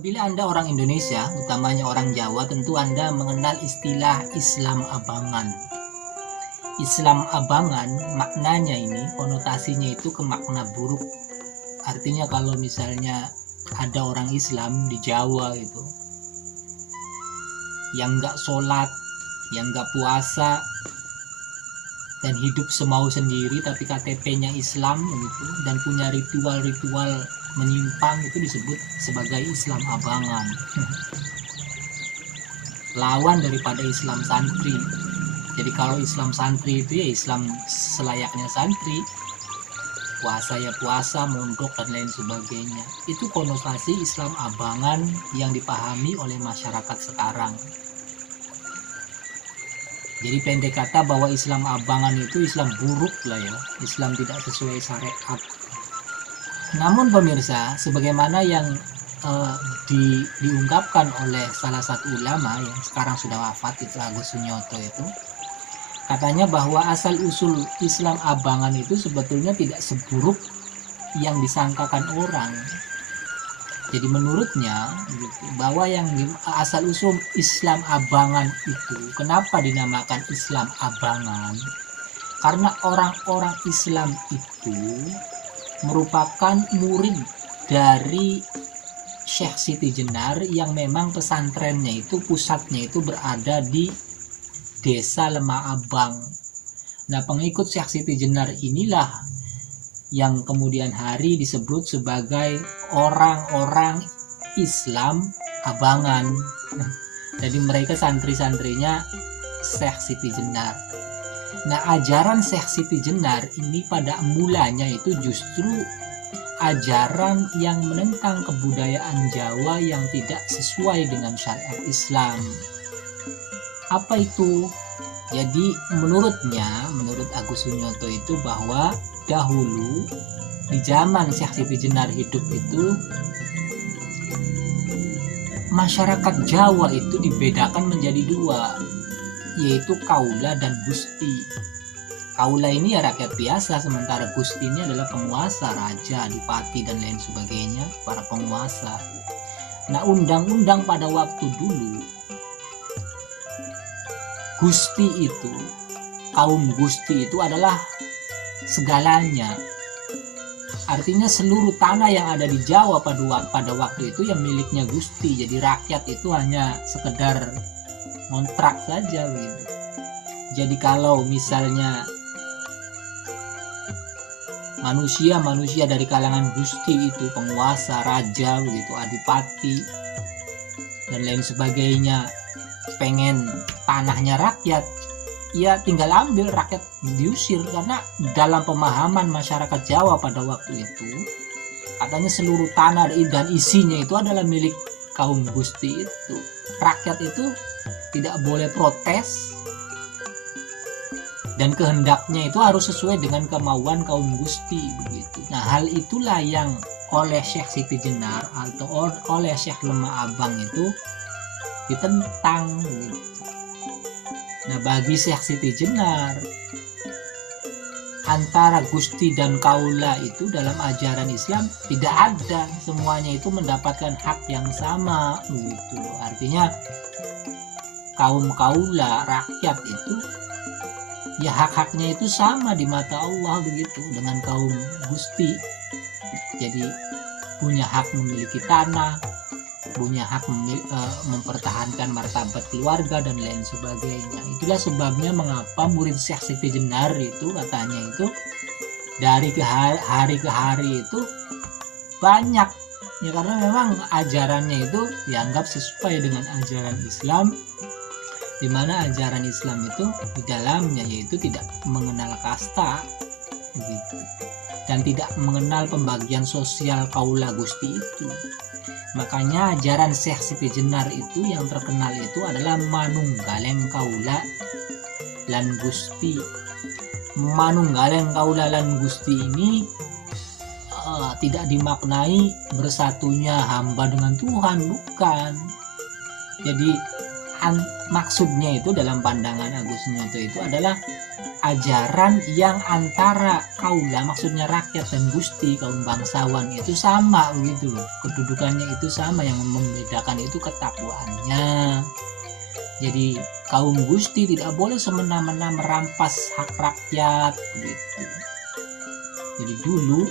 Apabila Anda orang Indonesia, utamanya orang Jawa, tentu Anda mengenal istilah Islam abangan. Islam abangan maknanya ini, konotasinya itu ke makna buruk. Artinya kalau misalnya ada orang Islam di Jawa itu yang nggak sholat, yang nggak puasa, dan hidup semau sendiri tapi KTP-nya Islam gitu, dan punya ritual-ritual menyimpang, itu disebut sebagai Islam abangan. Lawan daripada Islam santri. Jadi kalau Islam santri itu ya Islam selayaknya santri, puasa ya puasa, mondok dan lain sebagainya. Itu konotasi Islam abangan yang dipahami oleh masyarakat sekarang. Jadi pendek kata bahwa Islam abangan itu Islam buruk lah ya, Islam tidak sesuai syariat. Namun pemirsa, sebagaimana yang diungkapkan oleh salah satu ulama yang sekarang sudah wafat, itu Agus Sunyoto itu, katanya bahwa asal usul Islam abangan itu sebetulnya tidak seburuk yang disangkakan orang. Jadi menurutnya gitu, bahwa yang asal usul Islam abangan itu, kenapa dinamakan Islam abangan? Karena orang-orang Islam itu merupakan murid dari Syekh Siti Jenar yang memang pesantrennya itu, pusatnya itu berada di Desa Lemah Abang. Nah, pengikut Syekh Siti Jenar inilah yang kemudian hari disebut sebagai orang-orang Islam abangan. Jadi mereka santri-santrinya Syekh Siti Jenar. Nah, ajaran Syekh Siti Jenar ini pada mulanya itu justru ajaran yang menentang kebudayaan Jawa yang tidak sesuai dengan syariat Islam. Apa itu? Jadi menurut Agus Sunyoto itu bahwa dahulu di zaman Syekh Siti Jenar hidup itu, masyarakat Jawa itu dibedakan menjadi dua, yaitu kaula dan gusti. Kaula ini ya rakyat biasa, sementara gusti ini adalah penguasa, raja, adipati dan lain sebagainya, para penguasa. Nah, undang-undang pada waktu dulu, gusti itu, kaum gusti itu adalah segalanya. Artinya seluruh tanah yang ada di Jawa pada waktu itu yang miliknya gusti. Jadi rakyat itu hanya sekedar kontrak saja gitu. Jadi kalau misalnya manusia dari kalangan gusti itu, penguasa, raja begitu, adipati dan lain sebagainya, pengen tanahnya rakyat, ya tinggal ambil, rakyat diusir. Karena dalam pemahaman masyarakat Jawa pada waktu itu, katanya seluruh tanah dan isinya itu adalah milik kaum gusti itu. Rakyat itu tidak boleh protes, dan kehendaknya itu harus sesuai dengan kemauan kaum gusti begitu. Nah, hal itulah yang oleh Syekh Siti Jenar atau oleh Syekh Lemah Abang itu ditentang gitu. Nah, bagi Syekh Siti Jenar, antara gusti dan kaula itu dalam ajaran Islam tidak ada, semuanya itu mendapatkan hak yang sama gitu. Artinya kaum kaula, rakyat itu ya hak-haknya itu sama di mata Allah begitu dengan kaum gusti. Jadi punya hak memiliki tanah, punya hak mempertahankan martabat keluarga dan lain sebagainya. Itulah sebabnya mengapa murid Syekh Siti Jenar itu katanya itu dari hari ke hari itu banyak ya, karena memang ajarannya itu dianggap sesuai dengan ajaran Islam, di mana ajaran Islam itu di dalamnya yaitu tidak mengenal kasta gitu, dan tidak mengenal pembagian sosial kaula gusti itu. Makanya ajaran Syekh Siti Jenar itu yang terkenal itu adalah manunggaleng kaula lan gusti. Manunggaleng kaula lan gusti ini tidak dimaknai bersatunya hamba dengan Tuhan, bukan. Jadi maksudnya itu dalam pandangan Agus Sunyoto itu adalah ajaran yang antara kaula, maksudnya rakyat, dan Gusti, kaum bangsawan itu sama begitu loh, kedudukannya itu sama, yang membedakan itu ketakwaannya. Jadi kaum Gusti tidak boleh semena-mena merampas hak rakyat begitu. Jadi dulu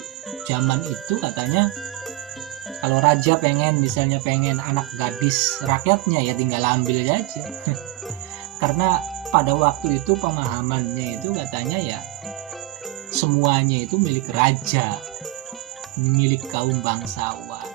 zaman itu katanya kalau raja misalnya pengen anak gadis rakyatnya, ya tinggal ambil aja. Karena pada waktu itu pemahamannya itu katanya ya semuanya itu milik raja, milik kaum bangsawan.